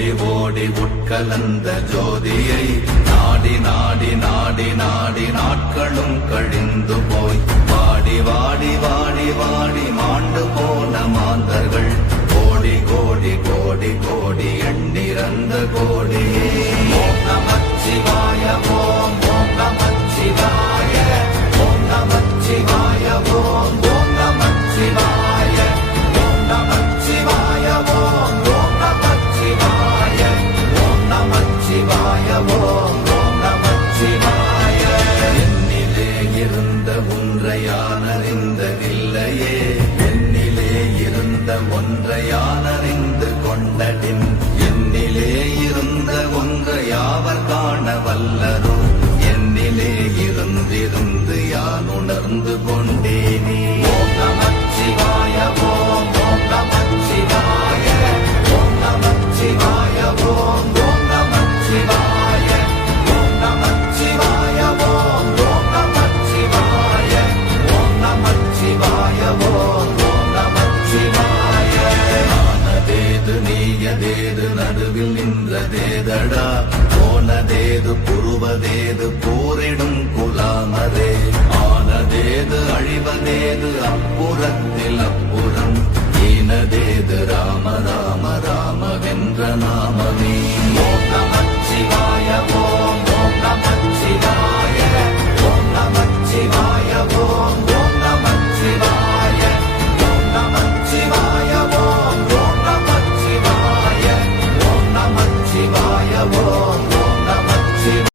ஓடி ஓடி உட்கலந்த ஜோதியை நாடி நாடி நாடி நாடி நாட்களும் கழிந்து போய் வாடி வாடி வாடி வாடி மாண்டு போன மாந்தர்கள் கோடி கோடி கோடி கோடி எண்ணிறந்த கோடி. ஓம் நமச்சிவாய ஓம் ஓம் நமச்சிவாய ஓம் நமச்சிவாய ஓம் ஓம் நமச்சிவாய ஓம் நமச்சிவாய ஓம் ஓம் நமச்சிவாய ஓம் நமச்சிவாய ஓம் ஓம் நமச்சிவாய. என்னிலே இருந்த ஒன்றை யான் அறிந்ததில்லையே, என்னிலே இருந்த ஒன்றை யான் அறிந்து கொண்டடின், என்னிலே இருந்த ஒன்றை யாவர் காண வல்லரோ, என்னிலே இருந்திருந்து யான் உணர்ந்து கொண்டேனே. ஓம் நமச்சிவாய ஓம் ஓம் நமச்சிவாய ஓம் நமச்சிவாய ஓம் ஓம் நமச்சிவாய ஓம் நமச்சிவாய ஓம் ஓம் நமச்சிவாய ஓம் நமச்சிவாய ஓம் ஓம் நமச்சிவாய. ஆனதேது நீயதேது நடுவில் நின்றதேதடா, போனதேது புருவதேது போரிடும் குலாமரே, ஆனதேது அழிவதேது அப்புறத்தில் அப்புறம், ஈனதேது ராம ராம ராம வென்ற நாமமே. ஓம் நமச்சிவாய ஓம்